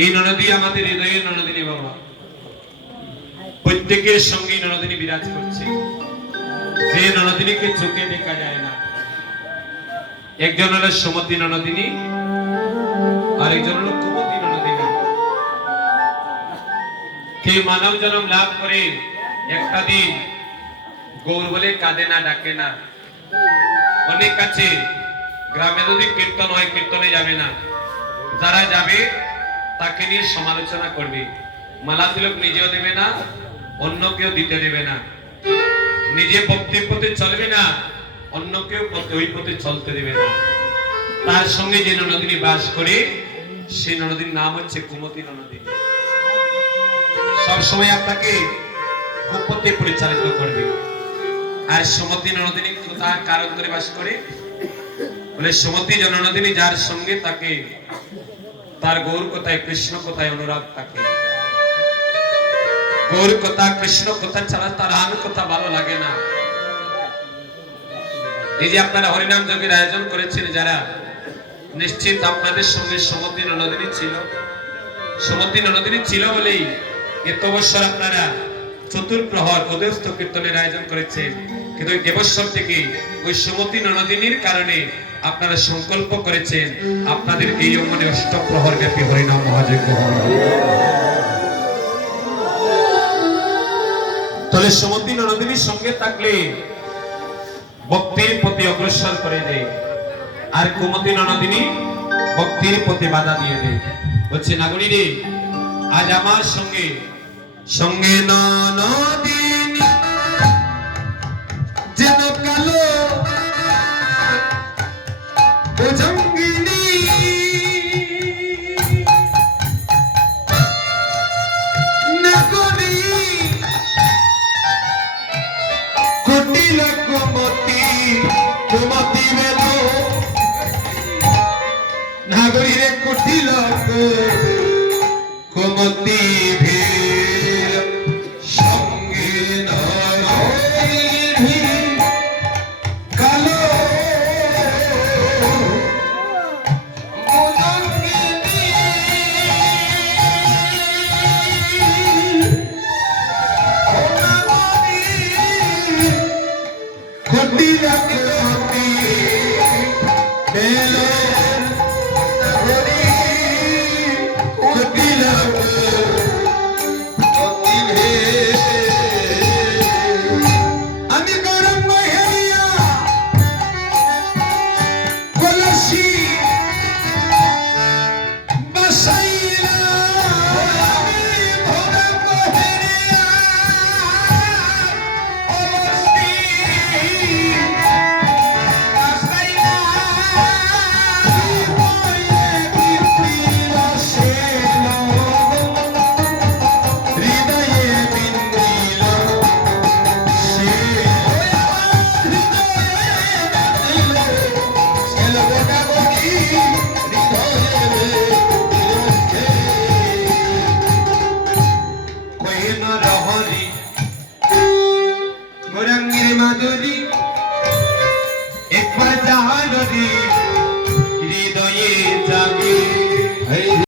এই ননদী আমাদের হৃদয়ের ননদিনী বাবা। প্রত্যেকের সঙ্গে ননদিনী বিরাজ করছে, যে ননদিনীকে চোখে দেখা যায় না। একজন হলো সুমতি ননদিনী, আর একজন হলো কুমতি ননদিনী। কে মানব জন্ম লাভ করে একটা দিন গৌর বলে কাঁদে না, ডাকে না। অনেক কাছে গ্রামে যদি কীর্তন হয়, কীর্তনে যাবে না। যারা যাবে তাকে নিয়ে সমালোচনা করবে, মালা তিলক নিজেও দেবে না, অন্য কেউ দিতে দেবে না। নিজে ভক্তির পথে চলবে না, অন্য কেউ ওই পথে চলতে দেবে না। তার সঙ্গে যে ননদিনী বাস করে সেই ননদিনীর নাম হচ্ছে কুমতি ননদিনী। সবসময় আপনাকে কুপথে পরিচালিত করবে। আর সুমতি ননদিনী কোথায় কার অন্তরে বাস করে? বলে সুমতি ননদিনী যার সঙ্গে তাকে, তার গৌর কথায় কৃষ্ণ কথায় অনুরাগ থাকে। গৌর কথা কৃষ্ণ কথা ছাড়া তার আর কথা ভালো লাগে না। এই যে আপনারা হরিনাম যজ্ঞের আয়োজন করেছেন যারা, নিশ্চিত আপনাদের সঙ্গে সুমতি ননদিনী ছিল। সুমতি ননদিনী ছিল বলেই এত বছর আপনারা চতুর্প্রহর অদস্ত কীর্তনের আয়োজন করেছেন। কিন্তু এবছর থেকে ওই সুমতি ননদিনীর কারণে আপনারা সংকল্প করেছেন আপনাদের এই অঙ্গনে অষ্টপ্রহর ব্যাপী হরিনাম মহাযজ্ঞ হবে। তাহলে সুমতি ননদিনীর সঙ্গে থাকলে ভক্তির প্রতি অগ্রসর করে দেয়, আর কুমতি ননদিনী ভক্তির প্রতি বাধা দিয়ে দেয়। বলছে নাগরী রে, আজ আমার সঙ্গে সঙ্গে ননদিনী যেন কালো ভুজঙ্গিনী, নাগরী কুটিল কুমতি, কুমতি বেল নাগরী রে কুটিল কুমতি ভেল সঙ্গে নয়নি কালো ভুজঙ্গিনী। কুটিল কুমতি বেল একবার জাহান